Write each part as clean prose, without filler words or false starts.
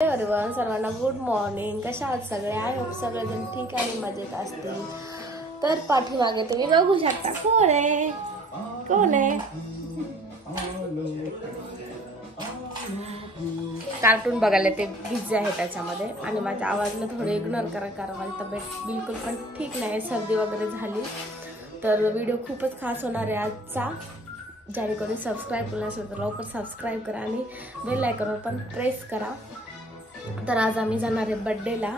एव्हरीवन, सर्वांना good morning. कशा आहात सगळे? आय होप सगळेजण ठीक आणि मजेत असतील. तर पाठीमागे तुम्ही बघू शकता कोण आहे. कार्टून बघायला ते बिझी आहे त्याच्यामध्ये. आणि माझ्या आवाजला थोडे इग्नोर करा, कारण माझी तब्येत बिलकुल पण ठीक नाही, सर्दी वगैरे झाली. तर व्हिडिओ खूपच खास होणार आहे आजचा. ज्याने कोणी सबस्क्राईब केलं असेल तर लवकर सबस्क्राईब करा आणि बेल आयकॉनवर पण प्रेस करा. तर आज आम्ही जाणार आहे बर्थडेला.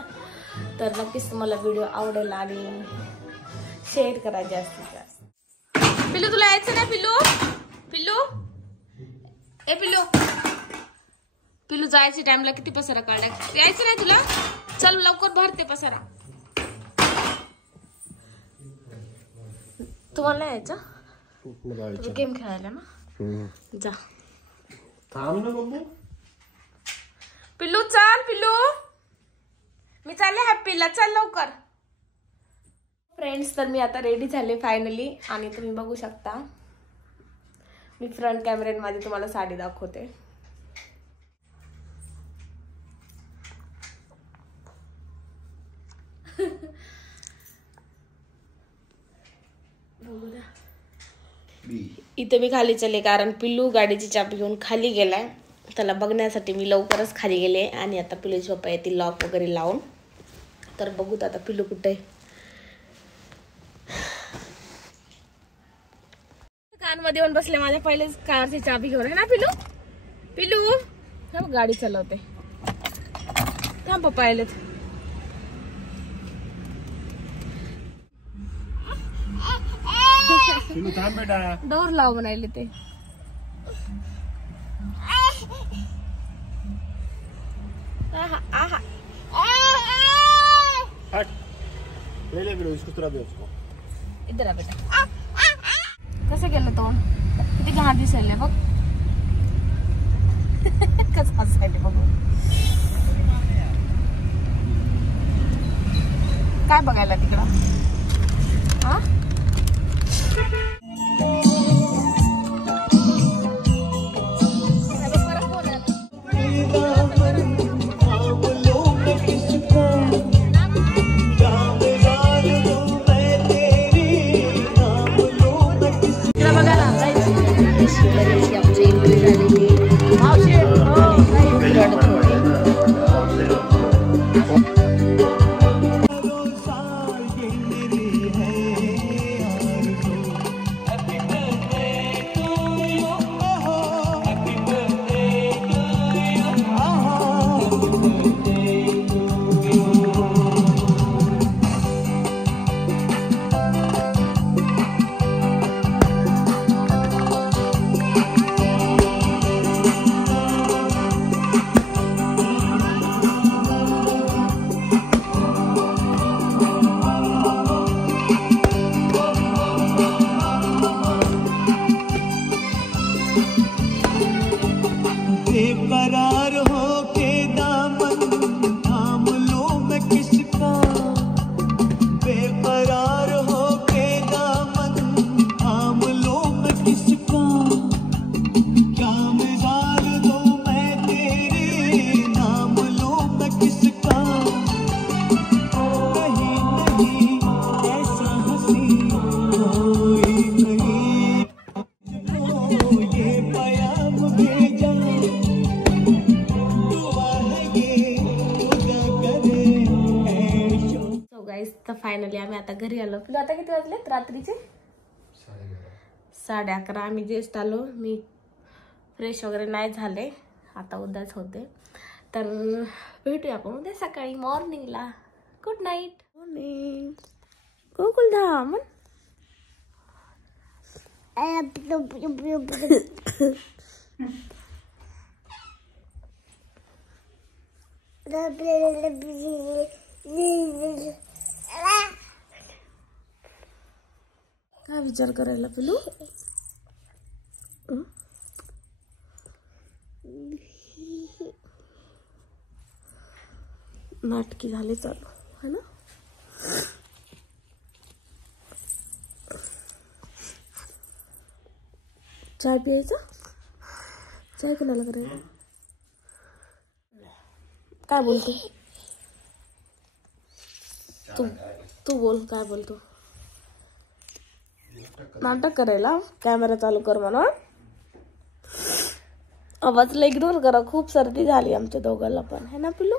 तर नक्कीच तुम्हाला व्हिडिओ आवडेल आणि शेअर करा जास्तीत जास्त. पिल्लू तुला यायचं ना? पिल्लू जायच्या टाइमला किती पसारा काढला. यायचं नाही तुला? चल लवकर भरते पसारा. तुम्हाला यायचं? तुम्ही गेम खेळायला ना? जा. थांब ना बघू. पिल्लू चल. पिल्लू मी चालले हॅपीला, चल लवकर. फ्रेंड्स, तर मी आता रेडी झाले फायनली. आणि तुम्ही बघू शकता मी फ्रंट कॅमेऱ्यामध्ये तुम्हाला साडी दाखवते. इथे मी खाली चले कारण पिल्लू गाडीची चाबी घेऊन खाली गेलाय. त्याला बघण्यासाठी मी लवकरच खाली गेले. आणि आता पिल्लूचे पप्पा येतील लॉक वगैरे लावून. तर बघूत आता पिल्लू कुठे. कानमध्ये येऊन बसले माझ्या. पहिलेच कारची चाबी घेऊन आहे ना पिल्लू हे गाडी चालवते. थांब पप्पा आलेत. थांब बेटा. डोर लाव बनायले ते. हट. ले ले बेटा, इसको दे उसको. इधर आ बेटा. कसं गेलं तोंड? किती घाण दिसायले बघ. कसं हसायले बघ. काय बघायला तिकडं? हा बेकरार हो के दामन थाम लो मैं किसका. बेकरार हो के दामन थाम लो मैं किसका. क्या मिजाज दो मैं तेरे नाम लो मैं किसका. नहीं नहीं ऐसा हंसी कोई नहीं. ये प्याम भेजा तर फायनली आम्ही आता घरी आलो. आता किती वाजलेत? रात्रीचे 11:30. आम्ही जस्ट आलो. मी फ्रेश वगैरे नाही झाले, आता उद्याच होते. तर भेटूया आपण उद्या सकाळी मॉर्निंगला. Good night. मॉर्निंग गोकुलधाम. काय विचार करायला पिलू? नाटकी झाली चालू है ना. चाय प्यायचा? चाय कोणाला करायला? काय बोलतो तू? तू बोल, काय बोलतो? नाटक करायला कॅमेरा चालू कर म्हणा. आवाजला इग्नोर करा. खूप सर्दी झाली आमच्या दोघांना पण, है ना पिलू?